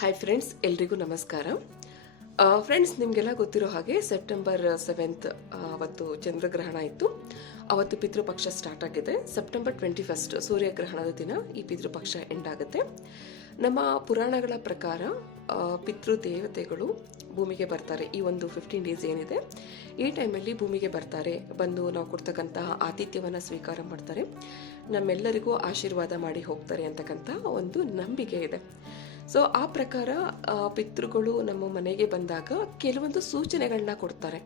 Hi friends, ಎಲ್ರಿಗೂ ನಮಸ್ಕಾರ. Friends, ನಿಮಗೆಲ್ಲ ಗೊತ್ತಿರೋ ಹಾಗೆ ಸೆಪ್ಟೆಂಬರ್ 7 ಅವತ್ತು ಚಂದ್ರಗ್ರಹಣ ಇತ್ತು. ಅವತ್ತು ಪಿತೃಪಕ್ಷ ಸ್ಟಾರ್ಟ್ ಆಗಿದೆ. ಸೆಪ್ಟೆಂಬರ್ 21 ಸೂರ್ಯಗ್ರಹಣದ ದಿನ ಈ ಪಿತೃಪಕ್ಷ ಎಂಡ್ ಆಗುತ್ತೆ. ನಮ್ಮ ಪುರಾಣಗಳ ಪ್ರಕಾರ ಪಿತೃ ದೇವತೆಗಳು ಭೂಮಿಗೆ ಬರ್ತಾರೆ. ಈ ಒಂದು 15 ಡೇಸ್ ಏನಿದೆ, ಈ ಟೈಮಲ್ಲಿ ಭೂಮಿಗೆ ಬರ್ತಾರೆ. ಬಂದು ನಾವು ಕೊಡ್ತಕ್ಕಂತಹ ಆತಿಥ್ಯವನ್ನು ಸ್ವೀಕಾರ ಮಾಡ್ತಾರೆ, ನಮ್ಮೆಲ್ಲರಿಗೂ ಆಶೀರ್ವಾದ ಮಾಡಿ ಹೋಗ್ತಾರೆ ಅಂತಕ್ಕಂಥ ಒಂದು ನಂಬಿಕೆ ಇದೆ. ಸೊ ಆ ಪ್ರಕಾರ ಪಿತೃಗಳು ನಮ್ಮ ಮನೆಗೆ ಬಂದಾಗ ಕೆಲವೊಂದು ಸೂಚನೆಗಳನ್ನ ಕೊಡ್ತಾರೆ.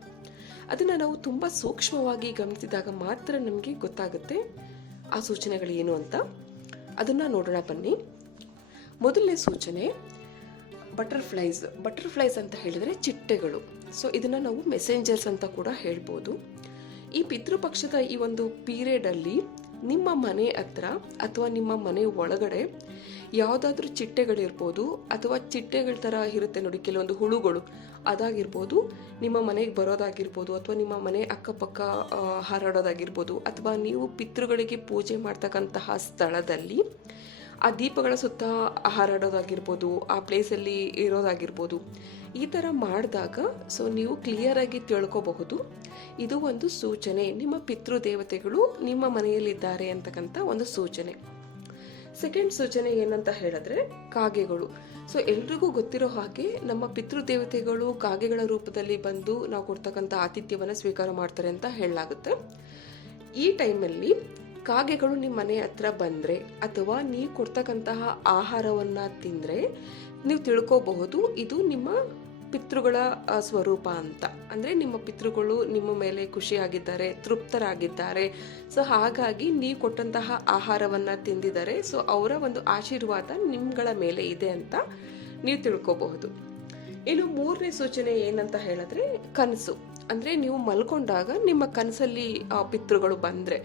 ಅದನ್ನು ನಾವು ತುಂಬ ಸೂಕ್ಷ್ಮವಾಗಿ ಗಮನಿಸಿದಾಗ ಮಾತ್ರ ನಮಗೆ ಗೊತ್ತಾಗುತ್ತೆ ಆ ಸೂಚನೆಗಳು ಏನು ಅಂತ. ಅದನ್ನು ನೋಡೋಣ ಬನ್ನಿ. ಮೊದಲನೇ ಸೂಚನೆ ಬಟರ್ಫ್ಲೈಸ್ ಅಂತ ಹೇಳಿದರೆ ಚಿಟ್ಟೆಗಳು. ಸೊ ಇದನ್ನು ನಾವು ಮೆಸೆಂಜರ್ಸ್ ಅಂತ ಕೂಡ ಹೇಳ್ಬೋದು. ಈ ಪಿತೃಪಕ್ಷದ ಈ ಒಂದು ಪೀರಿಯಡಲ್ಲಿ ನಿಮ್ಮ ಮನೆ ಹತ್ರ ಅಥವಾ ನಿಮ್ಮ ಮನೆ ಒಳಗಡೆ ಯಾವುದಾದ್ರೂ ಚಿಟ್ಟೆಗಳಿರ್ಬೋದು, ಅಥವಾ ಚಿಟ್ಟೆಗಳ ಥರ ಇರುತ್ತೆ ನೋಡಿ ಕೆಲವೊಂದು ಹುಳುಗಳು, ಅದಾಗಿರ್ಬೋದು, ನಿಮ್ಮ ಮನೆಗೆ ಬರೋದಾಗಿರ್ಬೋದು, ಅಥವಾ ನಿಮ್ಮ ಮನೆ ಅಕ್ಕಪಕ್ಕ ಹಾರಾಡೋದಾಗಿರ್ಬೋದು, ಅಥವಾ ನೀವು ಪಿತೃಗಳಿಗೆ ಪೂಜೆ ಮಾಡ್ತಕ್ಕಂತಹ ಸ್ಥಳದಲ್ಲಿ ಆ ದೀಪಗಳ ಸುತ್ತ ಹಾರಾಡೋದಾಗಿರ್ಬೋದು, ಆ ಪ್ಲೇಸಲ್ಲಿ ಇರೋದಾಗಿರ್ಬೋದು. ಈ ಥರ ಮಾಡಿದಾಗ ಸೊ ನೀವು ಕ್ಲಿಯರಾಗಿ ತಿಳ್ಕೋಬಹುದು ಇದು ಒಂದು ಸೂಚನೆ, ನಿಮ್ಮ ಪಿತೃ ದೇವತೆಗಳು ನಿಮ್ಮ ಮನೆಯಲ್ಲಿದ್ದಾರೆ ಅಂತಕ್ಕಂಥ ಒಂದು ಸೂಚನೆ. ಸೆಕೆಂಡ್ ಸೂಚನೆ ಏನಂತ ಹೇಳಿದ್ರೆ ಕಾಗೆಗಳು. ಸೊ ಎಲ್ರಿಗೂ ಗೊತ್ತಿರೋ ಹಾಗೆ ನಮ್ಮ ಪಿತೃ ದೇವತೆಗಳು ಕಾಗೆಗಳ ರೂಪದಲ್ಲಿ ಬಂದು ನಾವು ಕೊಡ್ತಕ್ಕಂಥ ಆತಿಥ್ಯವನ್ನು ಸ್ವೀಕಾರ ಮಾಡ್ತಾರೆ ಅಂತ ಹೇಳಲಾಗುತ್ತೆ. ಈ ಟೈಮಲ್ಲಿ ಕಾಗೆಗಳು ನಿಮ್ಮ ಮನೆ ಹತ್ರ ಬಂದರೆ ಅಥವಾ ನೀವು ಕೊಡ್ತಕ್ಕಂತಹ ಆಹಾರವನ್ನು ತಿಂದರೆ ನೀವು ತಿಳ್ಕೋಬಹುದು ಇದು ನಿಮ್ಮ ಪಿತೃಗಳ ಸ್ವರೂಪ ಅಂತ. ಅಂದರೆ ನಿಮ್ಮ ಪಿತೃಗಳು ನಿಮ್ಮ ಮೇಲೆ ಖುಷಿಯಾಗಿದ್ದಾರೆ, ತೃಪ್ತರಾಗಿದ್ದಾರೆ. ಸೊ ಹಾಗಾಗಿ ನೀವು ಕೊಟ್ಟಂತಹ ಆಹಾರವನ್ನು ತಿಂದಿದ್ದಾರೆ. ಸೊ ಅವರ ಒಂದು ಆಶೀರ್ವಾದ ನಿಮ್ಗಳ ಮೇಲೆ ಇದೆ ಅಂತ ನೀವು ತಿಳ್ಕೋಬಹುದು. ಇನ್ನು ಮೂರನೇ ಸೂಚನೆ ಏನಂತ ಹೇಳಿದ್ರೆ ಕನಸು. ಅಂದರೆ ನೀವು ಮಲ್ಕೊಂಡಾಗ ನಿಮ್ಮ ಕನಸಲ್ಲಿ ಪಿತೃಗಳು ಬಂದರೆ,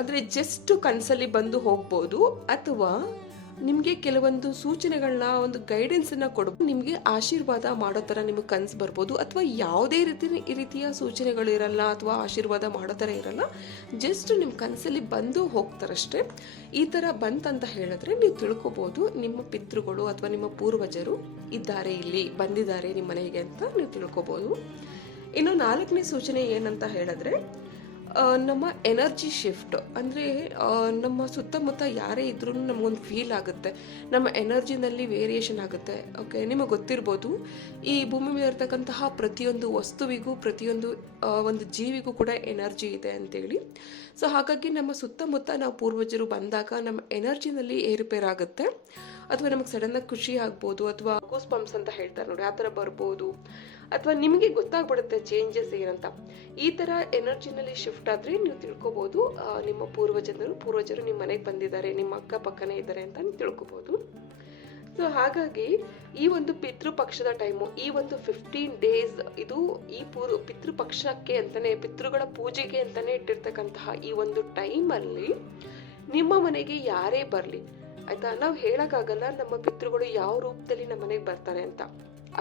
ಅಂದರೆ ಜಸ್ಟ್ ಕನಸಲ್ಲಿ ಬಂದು ಹೋಗ್ಬೋದು, ಅಥವಾ ನಿಮಗೆ ಕೆಲವೊಂದು ಸೂಚನೆಗಳನ್ನ, ಒಂದು ಗೈಡೆನ್ಸನ್ನು ಕೊಡ್ಬೋದು, ನಿಮಗೆ ಆಶೀರ್ವಾದ ಮಾಡೋ ಥರ ನಿಮಗೆ ಕನಸು ಬರ್ಬೋದು, ಅಥವಾ ಯಾವುದೇ ರೀತಿಯ ಸೂಚನೆಗಳು ಇರಲ್ಲ ಅಥವಾ ಆಶೀರ್ವಾದ ಮಾಡೋ ಥರ ಇರಲ್ಲ, ಜಸ್ಟ್ ನಿಮ್ಮ ಕನಸಲ್ಲಿ ಬಂದು ಹೋಗ್ತಾರಷ್ಟೇ. ಈ ಥರ ಬಂತಂತ ಹೇಳಿದ್ರೆ ನೀವು ತಿಳ್ಕೊಬೋದು ನಿಮ್ಮ ಪಿತೃಗಳು ಅಥವಾ ನಿಮ್ಮ ಪೂರ್ವಜರು ಇದ್ದಾರೆ, ಇಲ್ಲಿ ಬಂದಿದ್ದಾರೆ ನಿಮ್ಮ ಮನೆಗೆ ಅಂತ ನೀವು ತಿಳ್ಕೊಬೋದು. ಇನ್ನು ನಾಲ್ಕನೇ ಸೂಚನೆ ಏನಂತ ಹೇಳಿದ್ರೆ ನಮ್ಮ ಎನರ್ಜಿ ಶಿಫ್ಟ್. ಅಂದರೆ ನಮ್ಮ ಸುತ್ತಮುತ್ತ ಯಾರೇ ಇದ್ರೂ ನಮಗೊಂದು ಫೀಲ್ ಆಗುತ್ತೆ, ನಮ್ಮ ಎನರ್ಜಿನಲ್ಲಿ ವೇರಿಯೇಷನ್ ಆಗುತ್ತೆ. ಓಕೆ, ನಿಮಗೆ ಗೊತ್ತಿರ್ಬೋದು ಈ ಭೂಮಿ ಮೇಲೆ ಇರ್ತಕ್ಕಂತಹ ಪ್ರತಿಯೊಂದು ವಸ್ತುವಿಗೂ, ಪ್ರತಿಯೊಂದು ಒಂದು ಜೀವಿಗೂ ಕೂಡ ಎನರ್ಜಿ ಇದೆ ಅಂತೇಳಿ. ಸೊ ಹಾಗಾಗಿ ನಮ್ಮ ಸುತ್ತಮುತ್ತ ನಾವು ಪೂರ್ವಜರು ಬಂದಾಗ ನಮ್ಮ ಎನರ್ಜಿನಲ್ಲಿ ಏರುಪೇರಾಗುತ್ತೆ, ಅಥವಾ ನಮಗೆ ಸಡನ್ನಾಗಿ ಖುಷಿ ಆಗ್ಬೋದು, ಅಥವಾ ಗೂಸ್ ಪಂಪ್ಸ್ ಅಂತ ಹೇಳ್ತಾರೆ ನೋಡಿ, ಆ ಥರ ಬರ್ಬೋದು, ಅಥವಾ ನಿಮಗೆ ಗೊತ್ತಾಗ್ಬಿಡುತ್ತೆ ಚೇಂಜಸ್ ಏನಂತ. ಈ ಥರ ಎನರ್ಜಿನಲ್ಲಿ ಶಿಫ್ಟ್ ಆದರೆ ನೀವು ತಿಳ್ಕೊಬೋದು ನಿಮ್ಮ ಪೂರ್ವಜರು ನಿಮ್ಮ ಮನೆಗೆ ಬಂದಿದ್ದಾರೆ, ನಿಮ್ಮ ಅಕ್ಕಪಕ್ಕನೇ ಇದ್ದಾರೆ ಅಂತ ನೀವು ತಿಳ್ಕೊಬೋದು. ಸೊ ಹಾಗಾಗಿ ಈ ಒಂದು ಪಿತೃಪಕ್ಷದ ಟೈಮು, ಈ ಒಂದು 15 ಡೇಸ್ ಇದು ಈ ಪಿತೃಪಕ್ಷಕ್ಕೆ ಅಂತಾನೆ, ಪಿತೃಗಳ ಪೂಜೆಗೆ ಅಂತಾನೆ ಇಟ್ಟಿರ್ತಕ್ಕಂತಹ ಈ ಒಂದು ಟೈಮಲ್ಲಿ ನಿಮ್ಮ ಮನೆಗೆ ಯಾರೇ ಬರಲಿ, ಆಯ್ತಾ, ನಾವು ಹೇಳೋಕ್ಕಾಗಲ್ಲ ನಮ್ಮ ಪಿತೃಗಳು ಯಾವ ರೂಪದಲ್ಲಿ ನಮ್ಮ ಮನೆಗೆ ಬರ್ತಾರೆ ಅಂತ.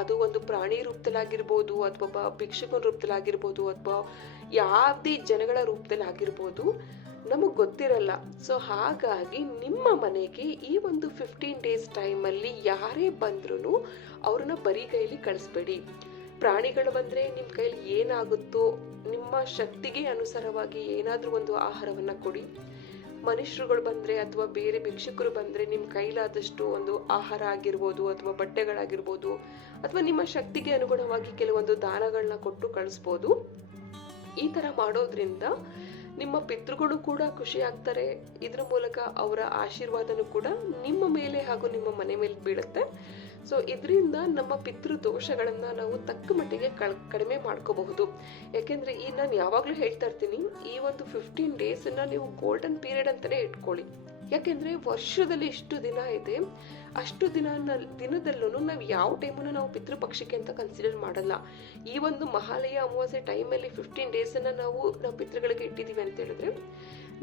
ಅದು ಒಂದು ಪ್ರಾಣಿ ರೂಪದಲ್ಲಾಗಿರ್ಬೋದು, ಅಥವಾ ಭಿಕ್ಷುಕನ ರೂಪದಲ್ಲಾಗಿರ್ಬೋದು, ಅಥವಾ ಯಾವುದೇ ಜನಗಳ ರೂಪದಲ್ಲಿ ಆಗಿರ್ಬೋದು, ನಮಗೆ ಗೊತ್ತಿರಲ್ಲ. ಸೊ ಹಾಗಾಗಿ ನಿಮ್ಮ ಮನೆಗೆ ಈ ಒಂದು 15 ಡೇಸ್ ಟೈಮಲ್ಲಿ ಯಾರೇ ಬಂದ್ರೂ ಅವ್ರನ್ನ ಬರೀ ಕೈಲಿ ಕಳಿಸ್ಬೇಡಿ. ಪ್ರಾಣಿಗಳು ಬಂದರೆ ನಿಮ್ಮ ಕೈಲಿ ಏನಾಗುತ್ತೋ ನಿಮ್ಮ ಶಕ್ತಿಗೆ ಅನುಸಾರವಾಗಿ ಏನಾದರೂ ಒಂದು ಆಹಾರವನ್ನು ಕೊಡಿ. ಮನುಷ್ಯರುಗಳು ಬಂದರೆ ಅಥವಾ ಬೇರೆ ಭಿಕ್ಷುಕರು ಬಂದರೆ ನಿಮ್ಮ ಕೈಲಾದಷ್ಟು ಒಂದು ಆಹಾರ ಆಗಿರ್ಬೋದು, ಅಥವಾ ಬಟ್ಟೆಗಳಾಗಿರ್ಬೋದು, ಅಥವಾ ನಿಮ್ಮ ಶಕ್ತಿಗೆ ಅನುಗುಣವಾಗಿ ಕೆಲವೊಂದು ದಾನಗಳನ್ನ ಕೊಟ್ಟು ಕಳಿಸ್ಬೋದು. ಈ ಥರ ಮಾಡೋದ್ರಿಂದ ನಿಮ್ಮ ಪಿತೃಗಳು ಕೂಡ ಖುಷಿ ಆಗ್ತಾರೆ. ಇದ್ರ ಮೂಲಕ ಅವರ ಆಶೀರ್ವಾದನೂ ಕೂಡ ನಿಮ್ಮ ಮೇಲೆ ಹಾಗೂ ನಿಮ್ಮ ಮನೆ ಮೇಲೆ ಬೀಳುತ್ತೆ. ಸೊ ಇದರಿಂದ ನಮ್ಮ ಪಿತೃ ದೋಷಗಳನ್ನು ನಾವು ತಕ್ಕ ಮಟ್ಟಿಗೆ ಕಡಿಮೆ ಮಾಡ್ಕೋಬಹುದು. ಯಾಕೆಂದರೆ ನಾನು ಯಾವಾಗಲೂ ಹೇಳ್ತಾ ಇರ್ತೀನಿ, ಈ ಒಂದು 15 ಡೇಸನ್ನು ನೀವು ಗೋಲ್ಡನ್ ಪೀರಿಯಡ್ ಅಂತಲೇ ಇಟ್ಕೊಳ್ಳಿ. ಯಾಕೆಂದರೆ ವರ್ಷದಲ್ಲಿ ಇಷ್ಟು ದಿನ ಇದೆ, ಅಷ್ಟು ದಿನದಲ್ಲೂ ನಾವು ಯಾವ ಟೈಮನ್ನು ನಾವು ಪಿತೃಪಕ್ಷಕ್ಕೆ ಅಂತ ಕನ್ಸಿಡರ್ ಮಾಡಲ್ಲ. ಈ ಒಂದು ಮಹಾಲಯ ಅಮಾವಾಸ್ಯೆ ಟೈಮಲ್ಲಿ 15 ಡೇಸನ್ನು ನಾವು ಪಿತೃಗಳಿಗೆ ಇಟ್ಟಿದ್ದೀವಿ ಅಂತ ಹೇಳಿದ್ರೆ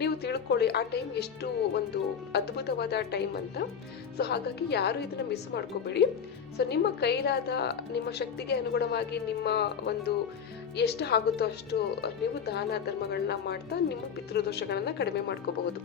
ನೀವು ತಿಳ್ಕೊಳ್ಳಿ ಆ ಟೈಮ್ ಎಷ್ಟು ಒಂದು ಅದ್ಭುತವಾದ ಟೈಮ್ ಅಂತ. ಸೊ ಹಾಗಾಗಿ ಯಾರು ಇದನ್ನು ಮಿಸ್ ಮಾಡ್ಕೋಬೇಡಿ. ಸೊ ನಿಮ್ಮ ಕೈಲಾದ, ನಿಮ್ಮ ಶಕ್ತಿಗೆ ಅನುಗುಣವಾಗಿ ನಿಮ್ಮ ಒಂದು ಎಷ್ಟು ಆಗುತ್ತೋ ಅಷ್ಟು ನೀವು ದಾನ ಧರ್ಮಗಳನ್ನ ಮಾಡ್ತಾ ನಿಮ್ಮ ಪಿತೃದೋಷಗಳನ್ನು ಕಡಿಮೆ ಮಾಡ್ಕೋಬಹುದು.